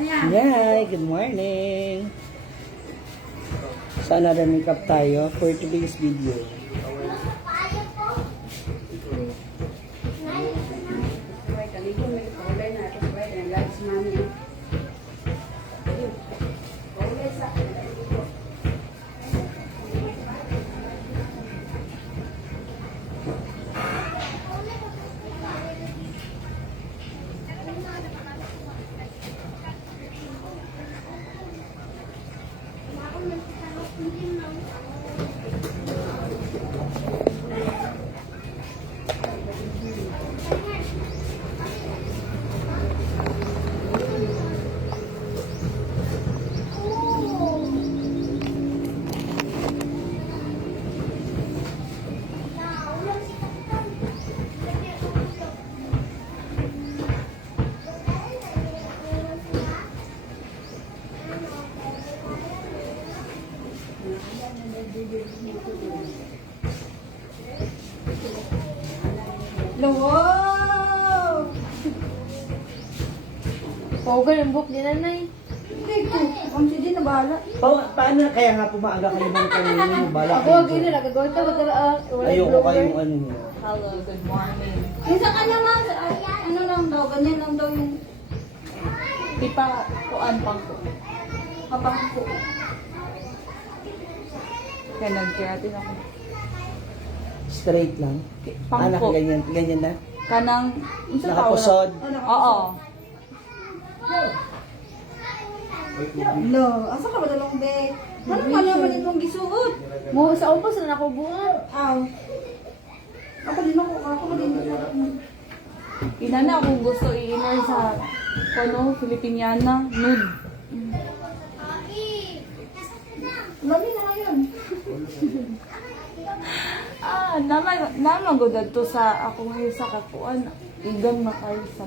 Yay! Good morning! So, another makeup tayo for today's video. Wow! Pogal ang book ni nanay. Hindi ko. Ang sige na bahala. Paano kaya nga pumaga kayo ng kanina? Bala Ako, kayo gini dyan. na. Gagawin ka ba? Ayoko kayong ano niya. Hello, good morning. Minsan kanya ma, ano lang daw, ganyan lang daw yung Pipa, kuan pang ko. kapangko. Kaya nag-keratin ako. Straight lang. Pangko. Anak, ganyan na. Kanang, Nakapusod. Oo. Lo, asa ka ba dalawang be? Ano ka naman itong gisuot? Mo sa umpos na nakubuan. Aw. Ako din ako. Ina na akong gusto i-inner sa Filipiniana, nude. Lami na ngayon. Naman gudad to sa akong isa kakuan. Igang na kayo sa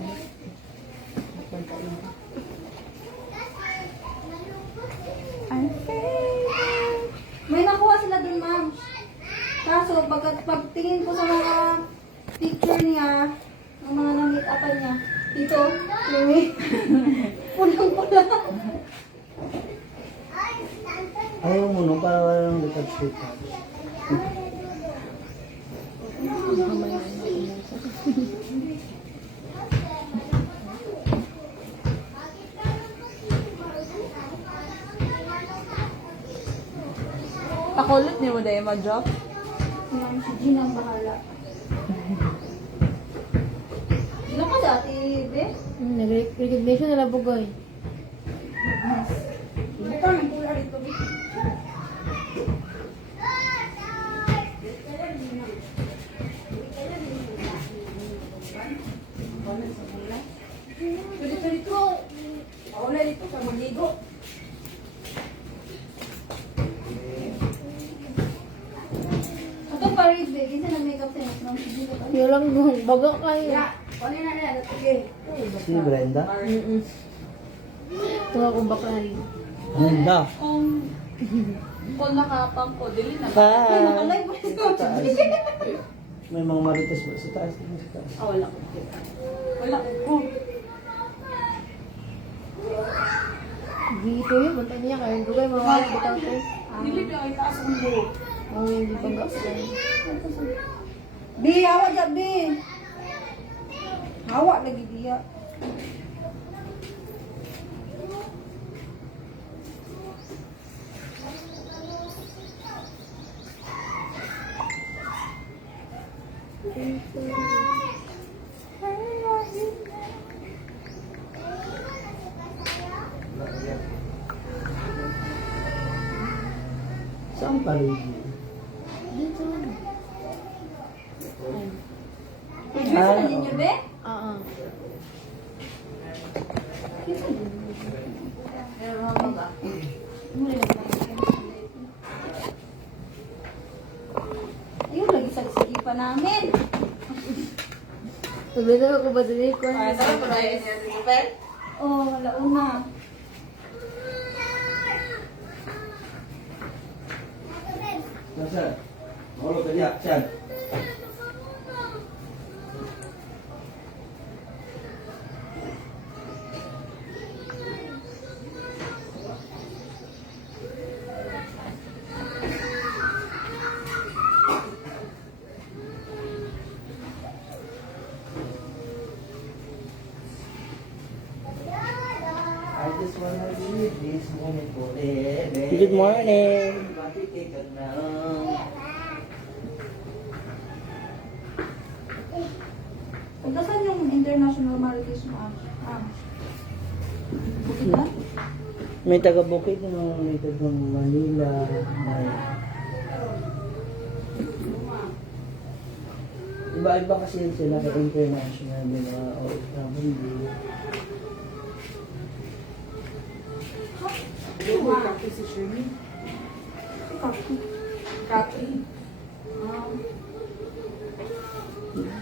May nakuha sila dun, ma'am. Kaso, pagtingin ko sa mga picture niya, ang mga namit apa niya, dito, pulang-pula. Ayaw mo no, para wala lang detach shoot. Pakulot ni mo dahil ma-drop. Yung si Gina ang bahala. Gina ka dati, be? Nag-recognition na labugoy. Buka ng pula rito, be. Dito. Ako na dito sa magligo. Ito pa rin, be. Kinsa na makeup sa inyo? Yung lang bago kayo. Ano na na? Sige. Si Brenda? Tuwa kong bakal. Brenda. Kung nakapang ko, dili na. Ay, Hi. nakalive pa ito. May mga marites ba? Sa taas. Sa taas. Wala ko. Wala ko. Dito yun, banta niya kayo. Dugay mga wala bitaw ko. Dili na ay taas ang buhok. Oh, hindi pang gapsan. Bi, hawa dyan, Bi. Hawa lagi dia. Saan pa rin? Dito. Pwede sa ninyo, Be? Oo. Ayun, lagi sagsigi pa namin. Sabi na ako ba dili ko? Oh, launa. Nasaan? Molo tadi Chan. Good morning. Punta saan yung international marites mo? Bukid na? May taga-Bukid may taga-Manila. May... Iba-iba kasi yun sila kay international, di ba? O OFW. Kape si Shirley. Kape.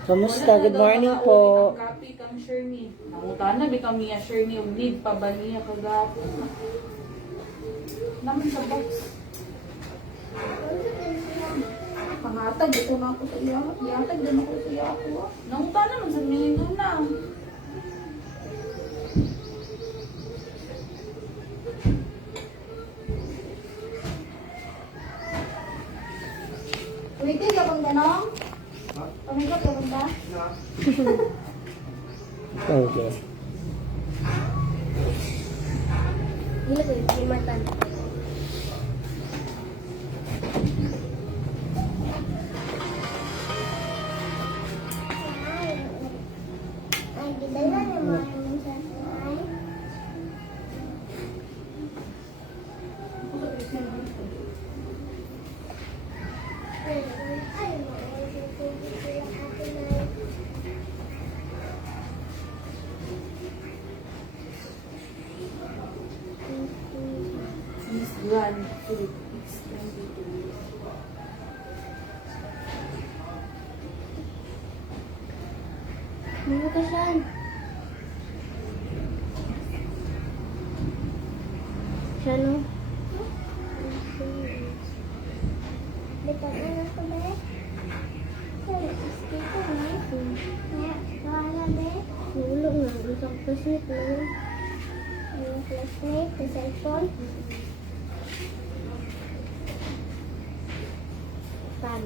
Kamusta? Good morning po. Kape kang Shirley. Nangutana bi kami ya Shirley ug need pa ba niya kagapon. Naman sa box. Pangatag, ito na ako sa iya. Iatag din ako sa iya ako. Nangutana man sa minuto na. Ulitin ka bang ganong? Pamikot ka bang ba? Okay. Hindi ko yung kimatan. Miss Grand Philippines 22. Ano ka saan? Siya no? Dekat anak ko ba? Dito na ito. Wala ba? Nulog na. Isang classmate na. Yung classmate sa cellphone. Pan.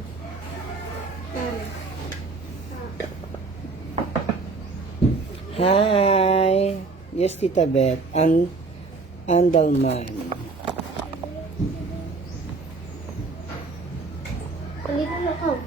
Hi! Yes, Tita Beth. Andalman. Dito na ako.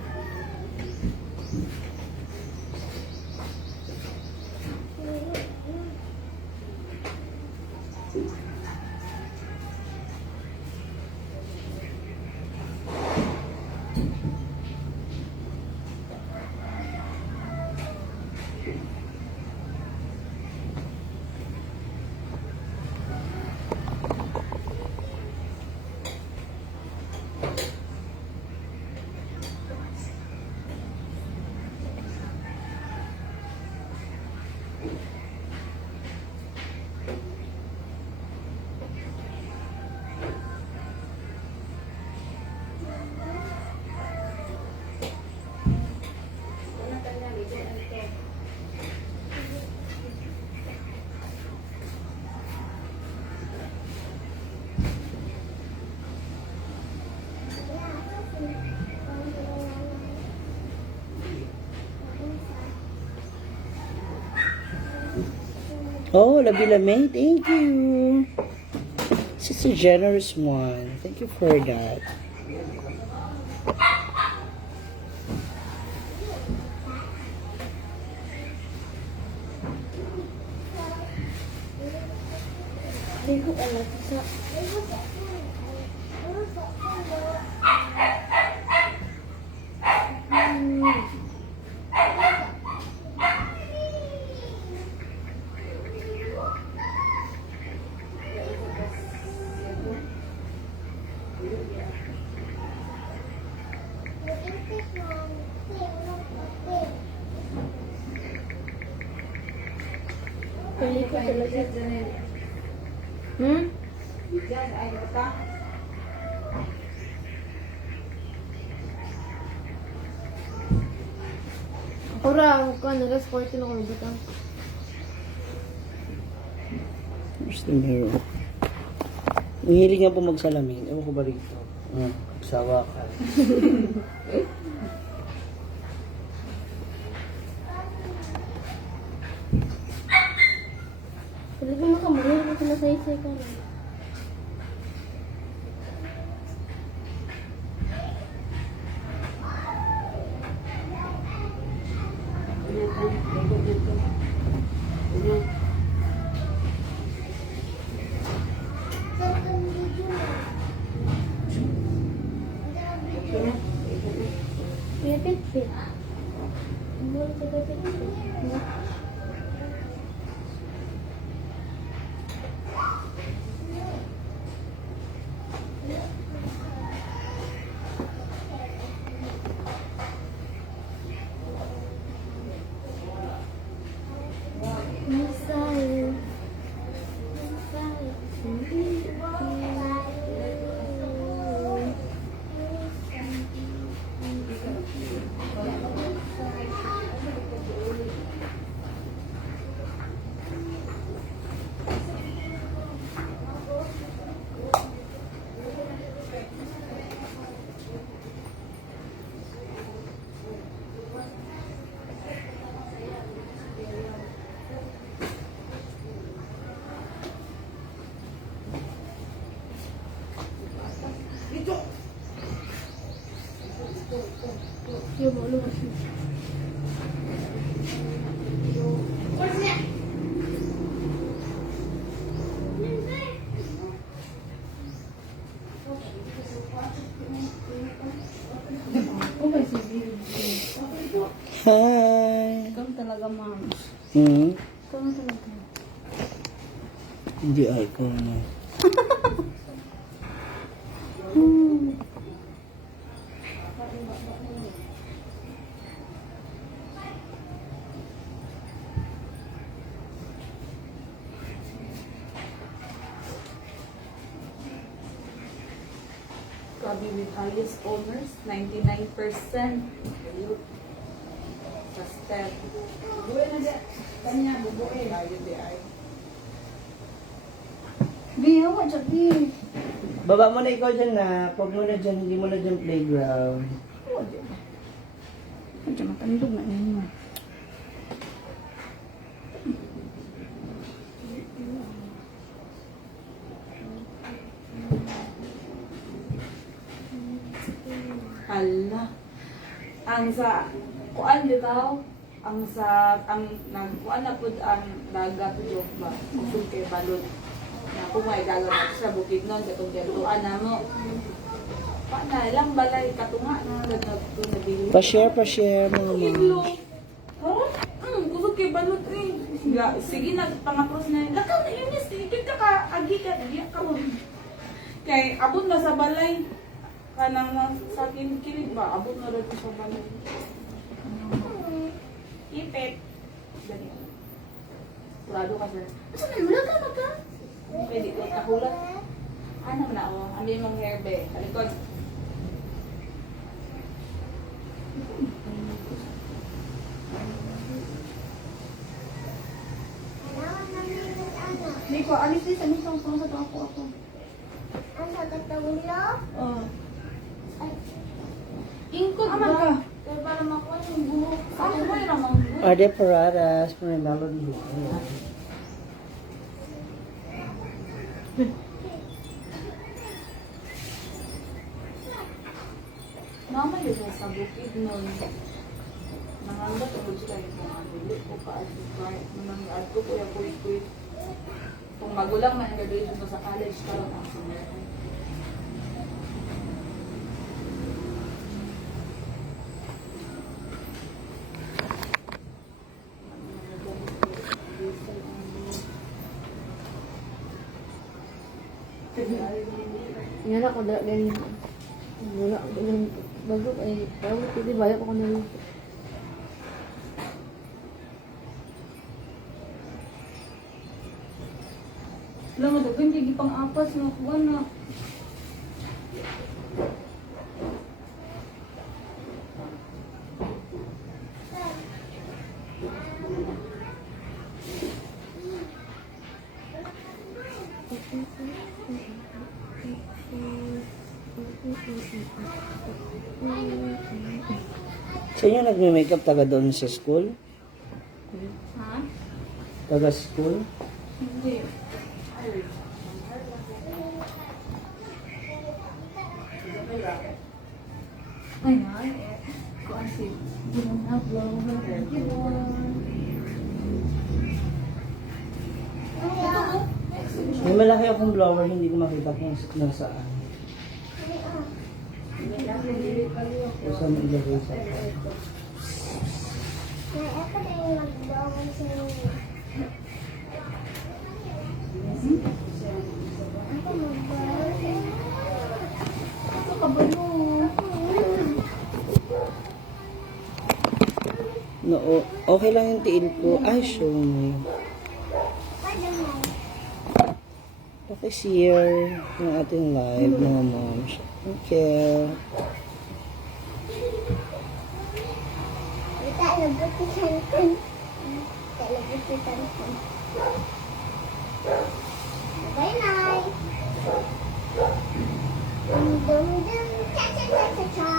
Oh, Labilame, thank you. Such a generous one. Thank you for that. Hindi ko alam sa... Pili ko talaga. Ako ra, ako ka, nag-score ko na butang. Where's the mirror? Ang hilig nga po magsalamin. Ewan ko ba rito? Sawa ka. Pili ko makamuli. Pinasaysay ka na. Pipit-pit. Ano sa pipit-pit? Messiah. Yung mga lumas mo. Hi! Ikaw talaga, ma'am. Hmm? Ikaw talaga. Hindi ay ko na. Grabe with highest honors, 99%. Sa step. Bubuhay na dyan. Kanya, bubuhay. Layo di ay. Bi, ako dyan, Bi. Baba mo na ikaw dyan na. Huwag mo na dyan, hindi mo na dyan playground. Medyo matandog na yun. Hala. Ang sa kuan bitaw, ang sa ang nagkuan na pud ang dagat pud ba kusog kay balot. Na kumay dagat na sa bukid non katong dituan namo. Pa na ilang balay katunga na nagto na dili. Pa-share mga Iglo. ma'am. Oh, kusog kay balot eh. Sige na pangapros na. Lakaw na yun is ikit ka agi ka diya karon. Kay abot na sa balay. Kanang sa kinig ba, abot na rin sa balay. Ipit. Ganyan. Kurado ka, sir. Asa na, wala ka maka? Pwede ko, kakulat. Ano na, oh. Ano yung mga hair, be? Kalikod. Bi ko, alis din sa nisang sa ako. Ang sakit na ulo? Oh. Ay, Ingkod Aman ka. ba? kaya para makuha yung buhok. Ako mo yung ramang. Are there paradas? Panalo dito. Naman yun sa bukid nun. Nangangat ako sila yung mga dili ko pa at nangangat ko kuya kuit. Kung magulang man ang graduation ko sa college, karon ang senior. Yan ako dala ganyan. Wala ako ganyan. Bago ay, parang pwede baya ko na rin. Alam mo, dagan kay gipang apas nga kuha na. Sa inyo nagme-makeup taga doon sa school? Ha? Taga school? Hindi. Ay, Ay, nga. Ko asi. Ginang blower. May malaki akong blower, hindi ko makita kung nasaan. Kung saan ilagay sa May ako na yung mag-blower sa inyo. Ako mag-blower sa inyo. Ako kabalo. No, okay lang yung tiil ko. Ay, show me. Pwede mo. Pakishare ng ating live, mga moms. Okay. Kita nabutisan ko. Kita nabutisan ko. Bye, Nay. Dum-dum. Cha-cha-cha-cha-cha.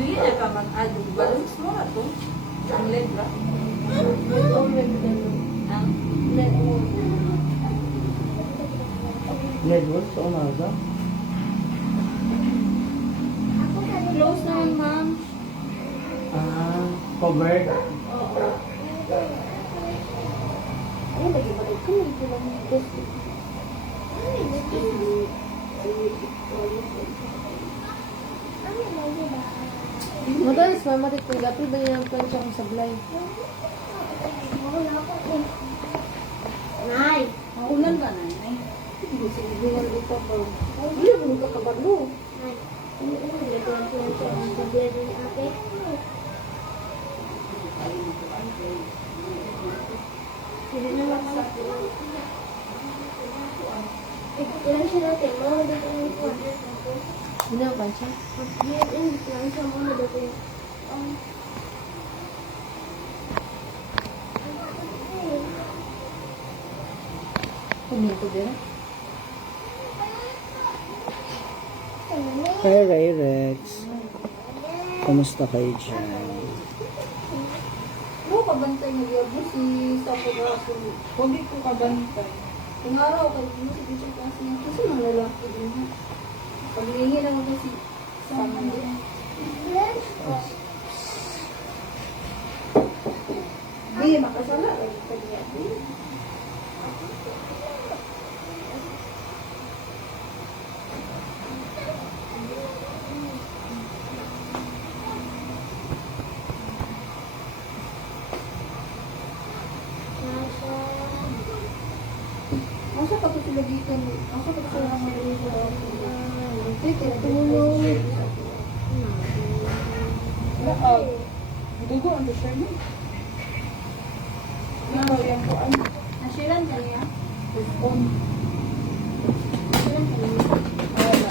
Dili na ka mag-add og balance mo na to. Ang LED ba? Ang Network sa umaga. Close naman, ma'am. Ah, covered. Ano lagi ba ito? Ito lang yung gusto. Madalas mamatit kung gapi ba niya ang plancha kong sablay? Nay. Maulan ka na, eh. Hindi siya ibingan dito po. Hindi mo ka kabalo. Nay. Ano yung nilagyan ko lang siya ang sabihan ni ate? Hindi naman ako. Ilan siya natin? Mga dito yung kuwan. Hindi ang plancha? Yan, lang siya mga dito yung... Puminto din. Hi, Ray Rex. Kamusta kayo dyan? Ano kabantay mo yun? Si Sapo Raso. Huwag ko kabantay. Kung araw ka, ano si Bishop kasi kasi mga lalaki din. Paglingi naman kasi sama niya. Hindi, makasala. Kanya. Asa pa ito sila dito? Asa pa ito sila mga dito? Tulong. Dugo ang siya niya. Ano yan po? Ano? Nasiran ka niya? On. Nasiran ka niya? Wala.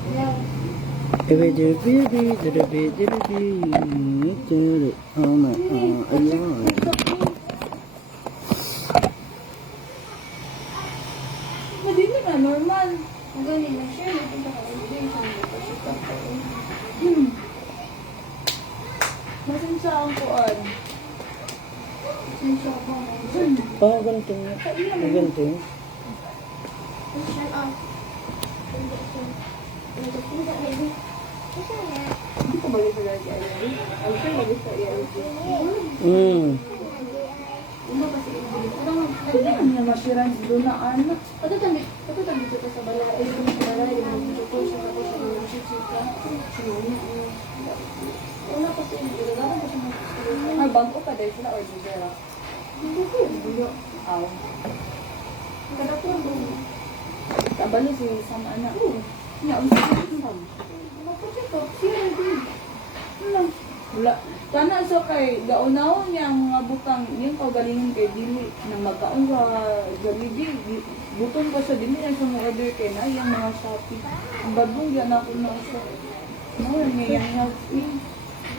Ayan. Hindi na normal. Ang galing, nag-share na ito sa elevation. Masensya ang kuan. Sensya ko. Oh, ganito. Ganito. Hindi ko balik sa lagi ILG. Ang sure balik sa ILG. Ano ba si Ingrid? Ano nga? Hindi naman na masiran doon na anak. Patutamit dito sa balay. Ay, kung sa balay, dito ko siya tapos sa mga chika. Una ko si Ingrid. Gagawin ko siya mga Ay, bangko pa dahil sila or dizera. Hindi ko yung bulo. Aw. Kada ko yung bulo. Kabalo si Sam anak. Nga, ang sakit Sam. Ano ko siya to? Siya din. Wala. Kana so kay gaunaw niya ang mga butang yung kaugalingon kay dili na magkaon sa Jollibee. Butong pa sa dili na sa mga order kay na yung mga Shopee. Ang badong yan ako na sa no, may yung healthy.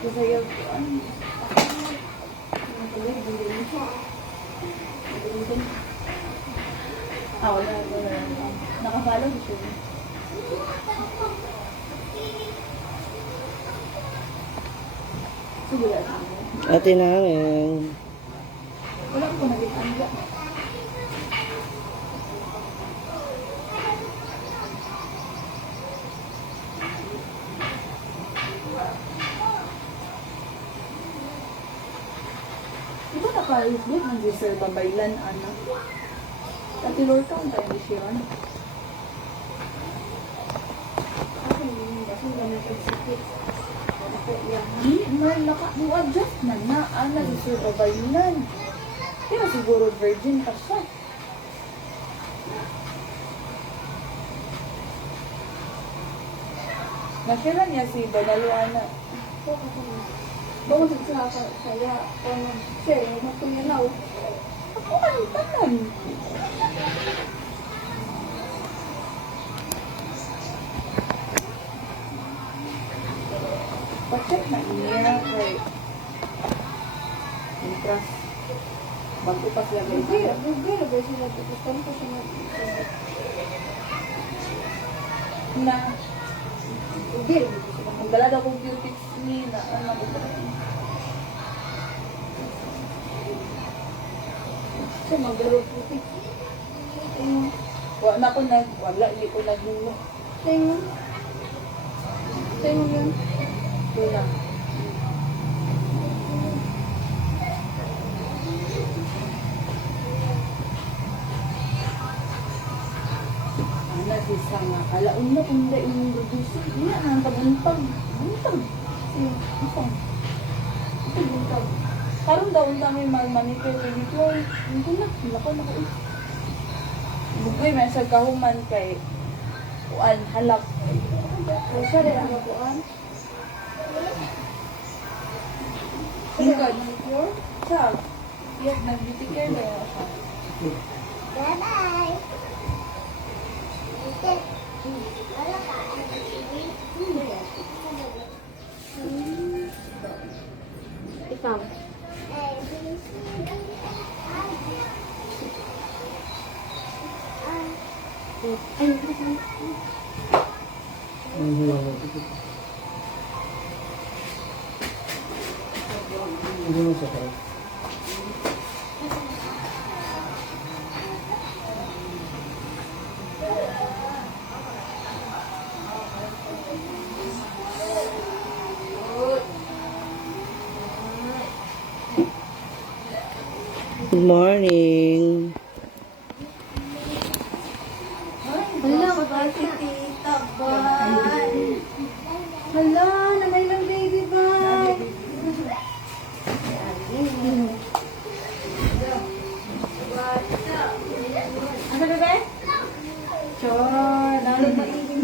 Kasi yung ano. Wala. Nakafollow siya. Siguro na. Ate namin. Wala ko naging anja. Di ba naka-Facebook ng Sir Babaylan, anak? Katilor ka, ang tayo siya. Malaka mo adjust na ana si Sir Babaylan. Kaya siguro virgin pa siya. Nakira niya si Banaluana. Bawang sa saya, kung siya, magpuyanaw. Ako ang tanan. Pa-check na niya kay Intras. Bago pa sila kay Bugil, bugil, ba sila tutusan ko siya na bugil. ang dala daw kong cutics ni na ano ko Siya maglaro putik. wala hindi ko nagluno. Tingnan. Tingnan yan. Ito na. Ana si Sanga. Alaon na kung hindi yung reducer. Hindi na ang tabuntag. Buntag. Isang. Ito buntag. Karoon daw unta may mag-manicure pedicure. Hindi na. Lako na ko. Bugoy may sa kahuman kay kuan halap. Ay, siya rin ang mabuan. Tingkad. Siya. Iyag nag-beauty care na yun siya. Bye-bye. Ikaw. Hindi mo sakay. Good morning. Hala, si Tita Boy. Hala, na may lang baby boy. Ano bebe? Chor, dali ba ibig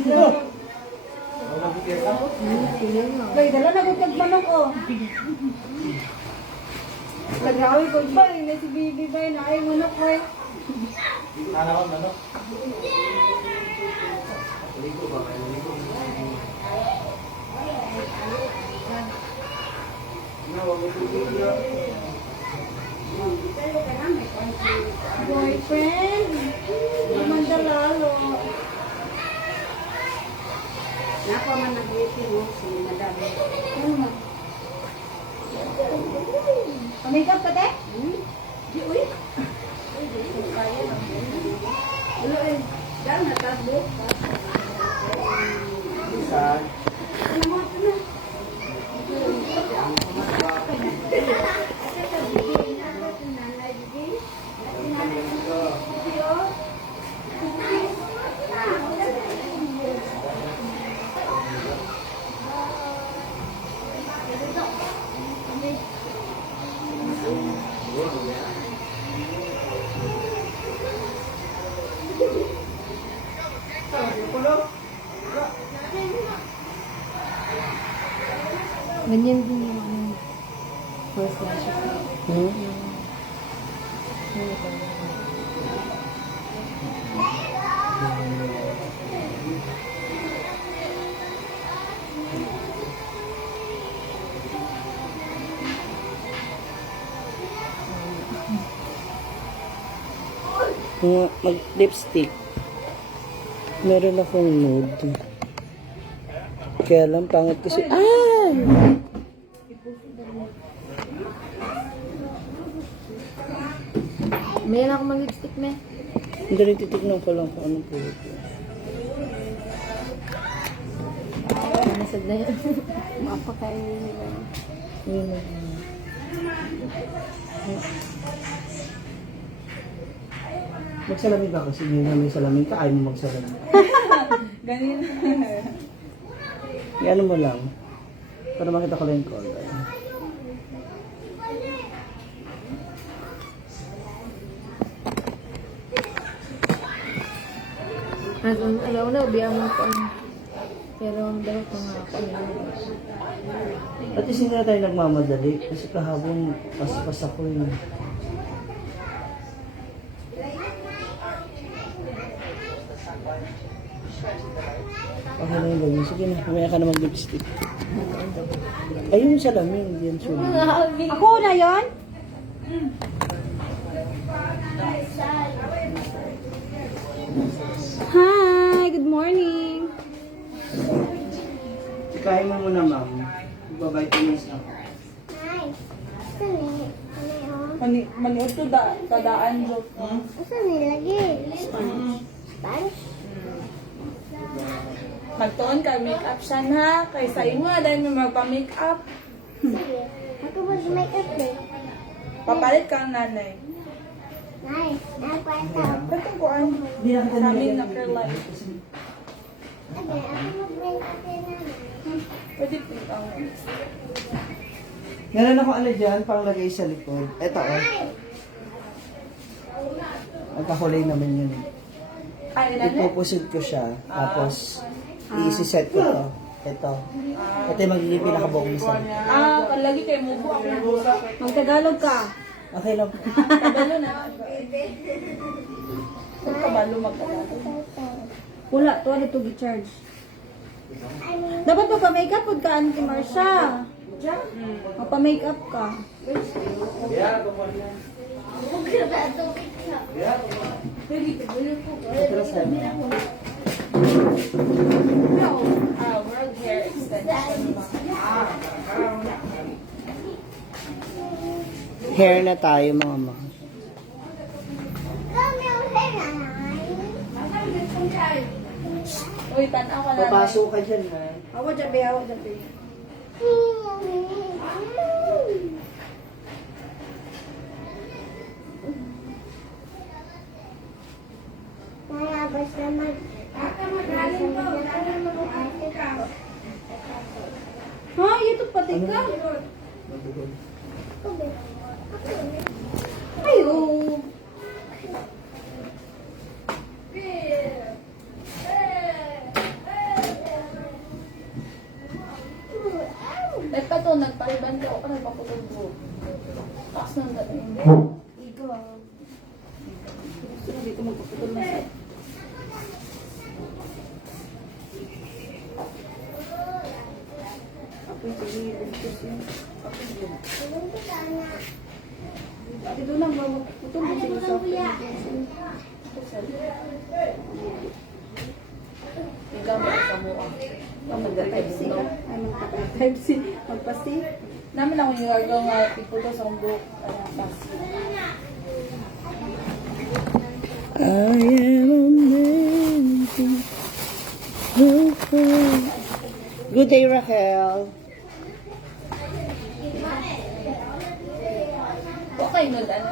Bay, dala na kong kagmanok oh. Lagawi ko ba, na si baby boy na ay manok boy. Boyfriend, manda lalo. Nako man nag-beauty mo si Madam. Ano? Pamikap ka te? Di uy. Ulo eh. Dahil natabok. Ganyan din yung ano, first lashes. Hmm? Mag-lipstick. Meron akong nude. pakialam, pangit kasi. Ay! Mayroon ako mag-lipstick, me. Hindi rin titignan ko lang kung anong pulot yun. Nasad na yan. Mapakainin nila. Yun na. Magsalamin ka kasi hindi na may salamin ka, ayaw mo magsalamin. Ganyan. Yan mo lang. Para makita ko lang yung color. Alaw na, ubiyan mo ko. Pero ang daw ko nga ako. At least hindi na tayo nagmamadali. Kasi kahapon, pas-pas ako yun. Okay na yung gawin. Sige na, mamaya ka na mag-lipstick. Ayun yung salamin, hindi yan sulit. Ako na yon. Hi, good morning. Kain mo muna, ma'am. Babaytinis ako. Maniod to tadaan, Jo. Saan nilagay? Sponge? Magtuon ka, make-up siya na. Kaysa imo, dahil mo magpa-make-up. Sige. Ako mag-makeup eh. Papalit ka ang nanay. Nice. Nagpasa. Katong kuan. Hindi na kita Sabi nilagyan na ng per makeup life. kasi Okay, ako mag-makeup din naman. Pwede po ang... meron ako ano dyan, pang lagay sa likod. Eto, oh. Nagkakulay naman yun. Ay, nanay? Ipupusid ko siya, tapos i-set ko to. Ito. Ito yung magiging pinakabuong isa. Kalagi kayo mo po ako busa. Magtagalog ka. Okay lang. Kabalo na. Kung kabalo, magkabalo. Wala, to ano to charge. Dapat magpa-makeup pud ka Auntie Marsha. Magpa-makeup ka. World Hair Extension. Hair na tayo, mga ma. Uy, tanaw ka na. Papasok ka dyan, ha? Awa jabe, awa jabe. Nalabas naman. Ha, ito pati ka. Ayo. Nagpato, nagpaliban ko. Ako nagpapulog ko. Taas nang dating. Ikaw. Hindi ko magpaputol na sa... Ako yung pagigilin ko siya. Ako yun. Ito lang, magpaputol na sila sa akin. Ikaw mo sa mua. Mag-type C ka. Ay, mag-type C. Magpa-C. Namin ako yung gagaw nga iputo sa buhok. Pasi. I am amazing. Good day, Raquel. Okay, no, Dan.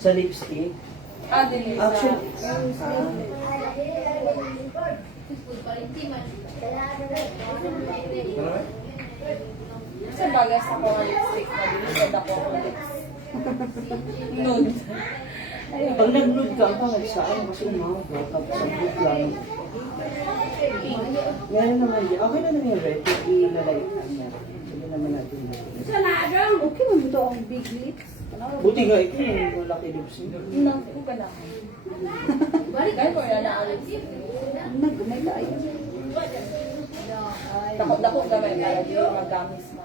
Sa lipstick. Din Actually, sa bagas ako ang lipstick na binisad ako ang lips. Nude. Ayun. pag nag-nude ka, bakit saan? Kasi umabot. Tapos ang nude lang. Ngayon naman din. Okay na naman yung red. Ilalay ka niya. Sige naman natin. Okay mo ito ang big lips. Buti nga ito yung malaki lips. Nang ka na. Gaya ko yan na ang lipstick. Nagumay ka ayun. Dako gamay para di magamis mo.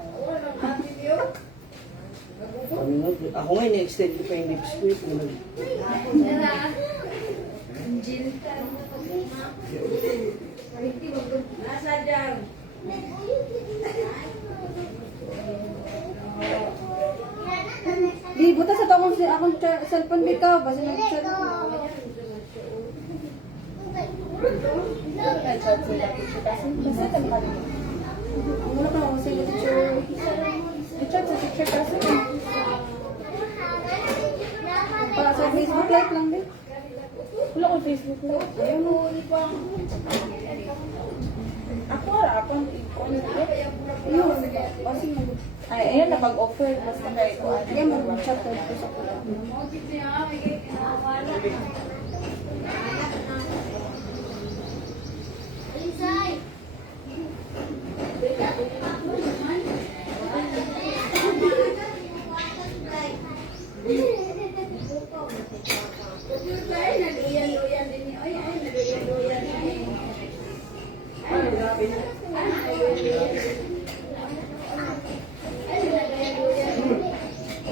Ako nga, ni-extend ko pa yung lips ko. Nasa dyan. Di, buta sa akong cellphone bitaw. Basta nag-cellphone. Ang wala ka ako sa teacher. Teacher sa teacher kasi. Pa sa Facebook live lang din. Wala ko Facebook live. Ayun mo. Ako wala akong Ayun. Kasi mag ay, ayan na pag-offer. Basta kayo ko. Ayun mag-chat ko sa kuya.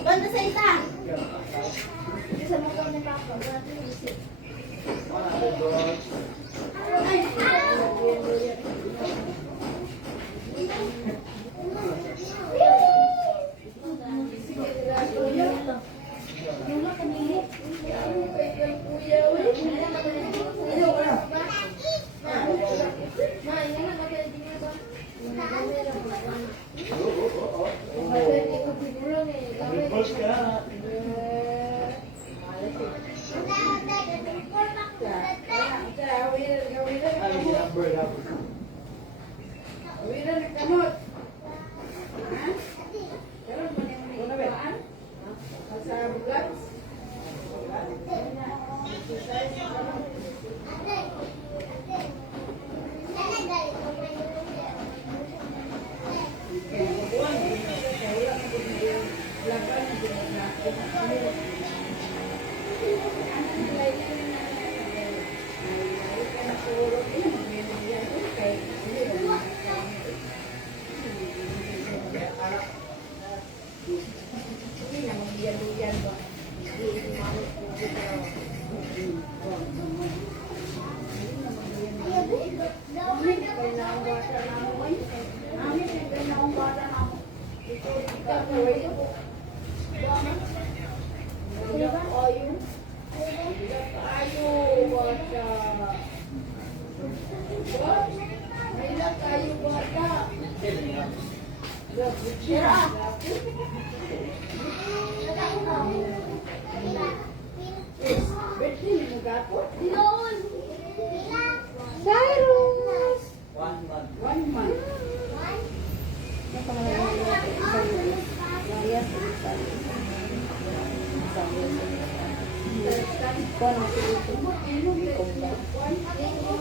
Banda sa isa. Isa mo kami papa. Cyrus! 1 month.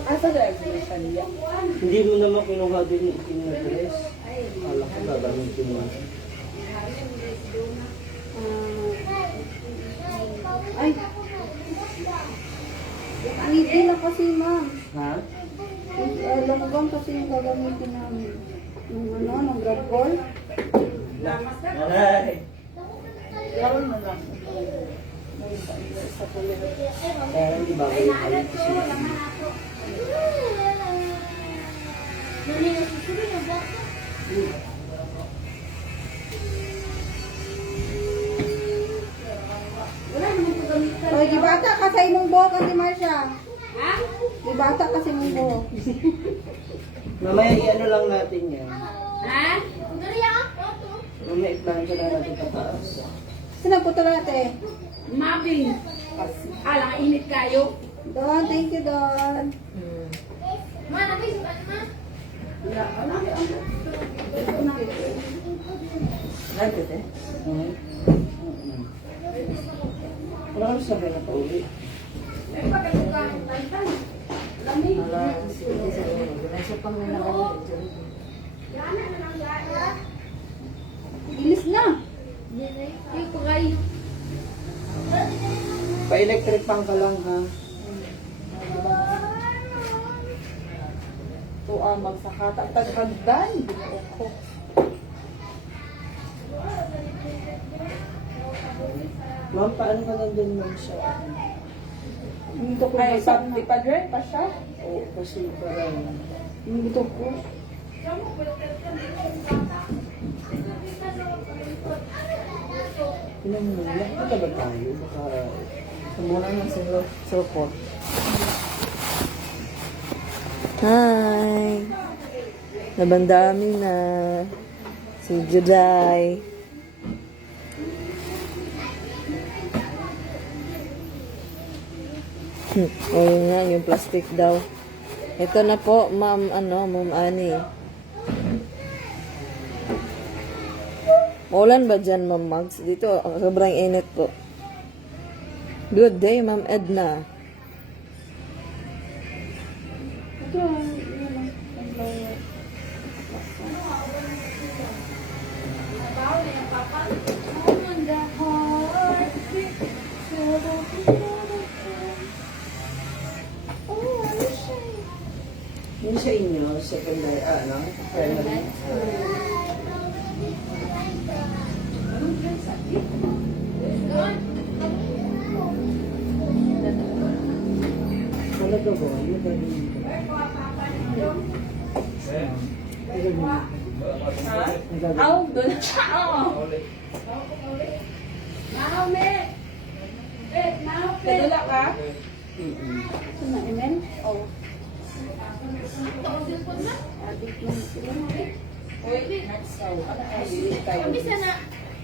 Asa sa exhibition niya? Hindi mo naman kinuha din yung itim na dress. Kala ko gagamitin mo. Ay. Hindi na kasi, ma'am. Ha? Lumugang kasi yung gagamitin namin. Yung ano, ng grab call. Nanay! Karoon na lang. Kaya hindi ba kayo kayo kasi? Hoy, di bata ka sa imong buhok, Ate Marcia. Ha? Di bata ka sa imong buhok. Mamaya i-ano lang natin yan. Ha? Mamaya i-plancha lang natin pataas. Sino po ito ate? Mabing. Alang init kayo. Don, thank you, Don. Like it eh? Wala ka sabi na pauwi. Bilis na. Pa-electric pang ka lang ha. Ito magsakata. Taghagdan. Binuo ko. Ma'am, paano ka nandun ma'am sa Dito ko Ay, basa na. ipadre pa siya. Oo, kasi parang... Dito ko. Tinan mo, nakita ba tayo? Baka... Muna ng support. Hi! Nabandami na. Si Juday. O yun nga, yung plastic daw. Ito na po, ma'am, ma'am Ani. Ulan ba dyan, ma'am Mags? Dito, sobrang init po. Good day, ma'am Edna. Ito, yun lang. Ang lower. Yung sa inyo, secondary, primary. Talaga ba? Ano ba yun? Ha? Aw, doon na siya. Kadula ka? Ito na, amen? Oo.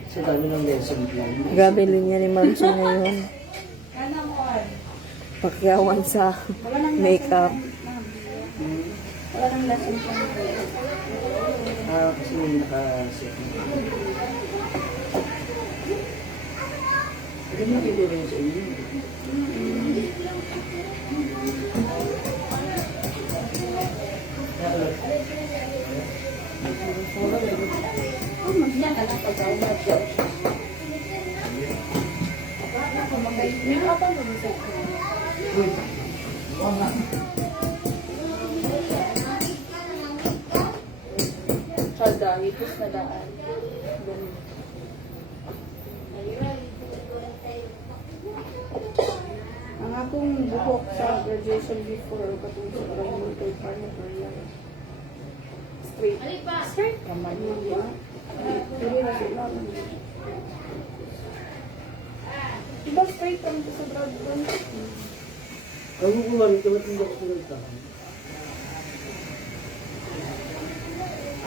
Sa dami ng lesson plan. Grabe linya ni Ma'am Chi ngayon. Pakyawan sa makeup. Wala nang lesson plan. Kasi yung naka-set. Ano yung nakikita rin sa inyo? Magyan ka lang pag-awad siya. May kapag lumusok ko. Sada, hipos na daan. Ganun. Ang akong buhok sa graduation before, katulad sa parang kay partner ko yan. Straight. Straight kamay mo ba? Pero na sila. Diba straight kami sa Broadway? Ako ko ba rin kamat hindi ako sunod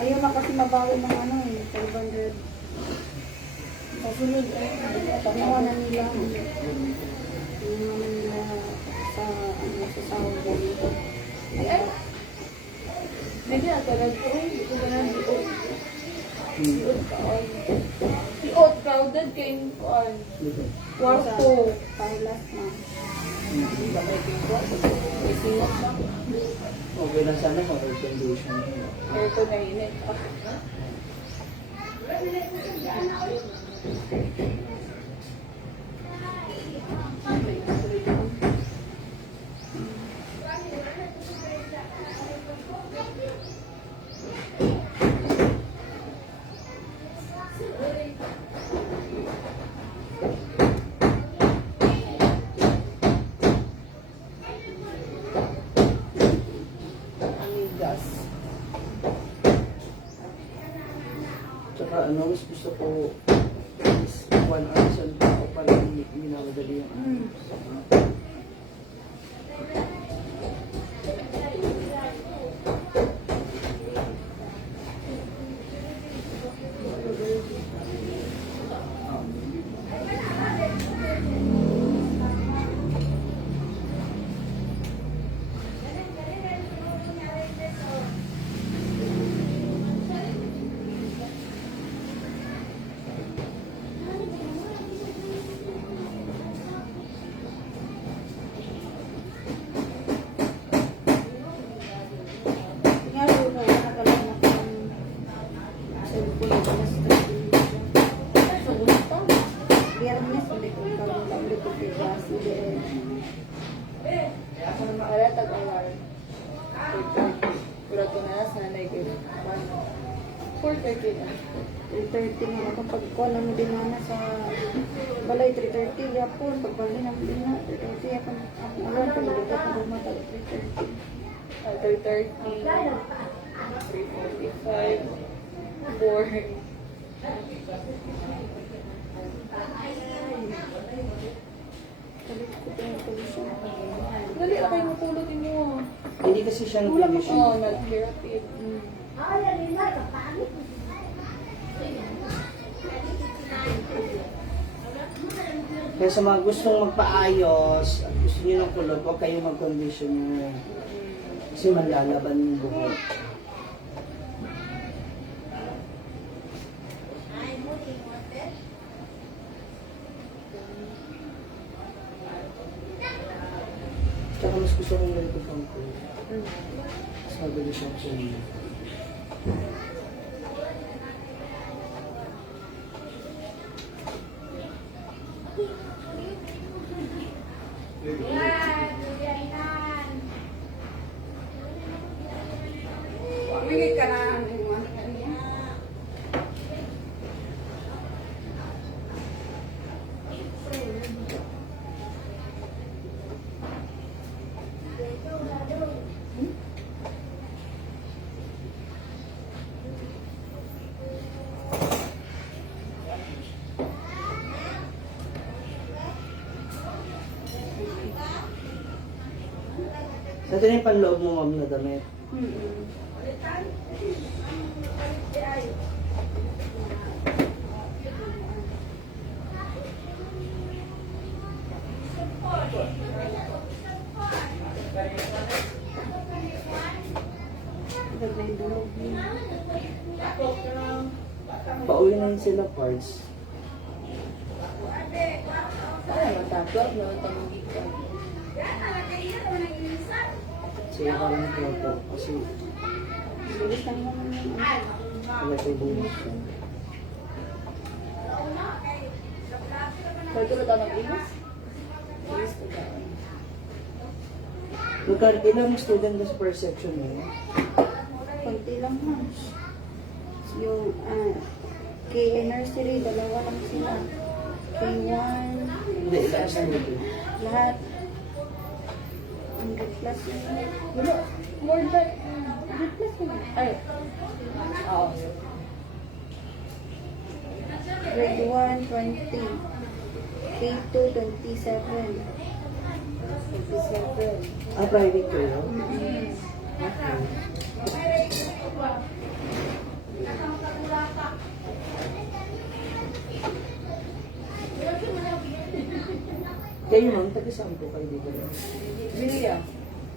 Ayaw na kasi mabawi ng 500. Sa sunod, tanawa na nila. Yung naman nila sa sahod dito. Medyo natulad ko eh. Hindi ko na nandiot. Diot ka on. Diot, crowded kayo on. Kwarto. Parlas na. Bakit yung kwarto? May singot na. Okay lang sana kung air condition. Aircon na init. Amigas. Tsaka mas gusto ko is 1 hour sa tao para minamadali yung Para tag-alarm. Pero ito na, sanay ko. 4:30 na. 3:30 nga kapag ko na mo din na sa balay 3:30 yapon pag balay na mo din na 3:30 yapon ako alam pag lugat na bumata 3:30 3:30, 3:45, 4. kalit ko pa yung pollution. Dali, kayo matulog mo. Hindi kasi siya Oo, nag-condition. nag-therapy. Kaya sa mga gustong magpaayos, at gusto niyo ng kulot, huwag kayong mag-conditioner. Kasi malalaban yung buhok. Tsaka mas gusto kong ganito pang kulot. Sabi ko siya sa inyo. Pamigay ka na yung ano kanya. Ito na yung panloob mo, ma'am, na damit. Ganda yung dulog niya. Pauwi na yun sila parts. Ay, matapos na tayo dito. Sila ka lang ito. Kasi Bilis lang naman yung wala tayo bumis. Pwede ko tayo mag-inis? Inis ko tayo. Ilang student na per section eh? konti lang ha. Yung kay nursery, dalawa lang sila. K1, Hindi, ilang student. lahat. 100 plus yun. Wala, more than 100 plus na. Ay, oo. Grade 1, 20. K2, 27. 27. Ah, private kayo? Kayo ma'am, taga-saan po kayo dito? Bilia.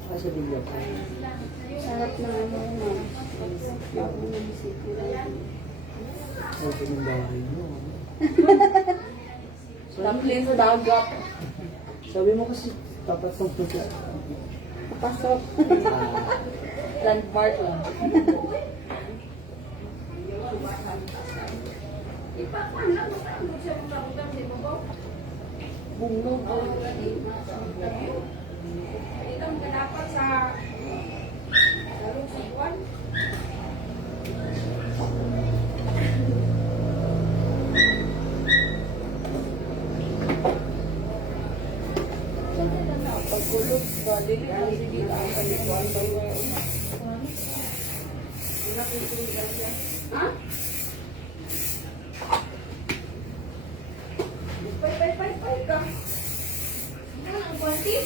Sa Bigla po. Sarap na ano na. Ako ng city lang. Sa pinagbahay mo. Taplin sa dagat. Sabi mo kasi tapat ng puto. Papasok. Landmark lang. Bungnog. Pagkulog, dili ang sigil ang kalikuan ba yun? Ha? Pay ka. Ano ang konti?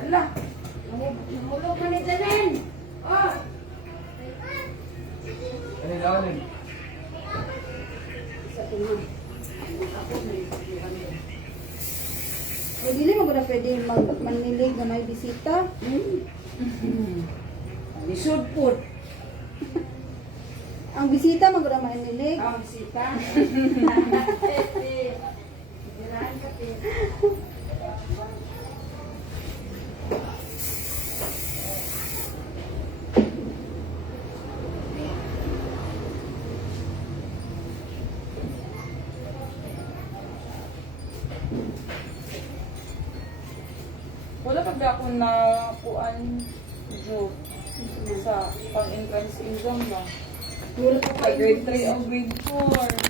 Ala. Nahulog ka ni Janen. Oh. Isa ko na. O, dili mo na pwede manilig na may bisita. Lisod po. Ang bisita magura manilig. Ang bisita. Wala pa ba ako na kuan job sa pang-entrance exam ba? Wala pa Sa grade 3 o grade 4.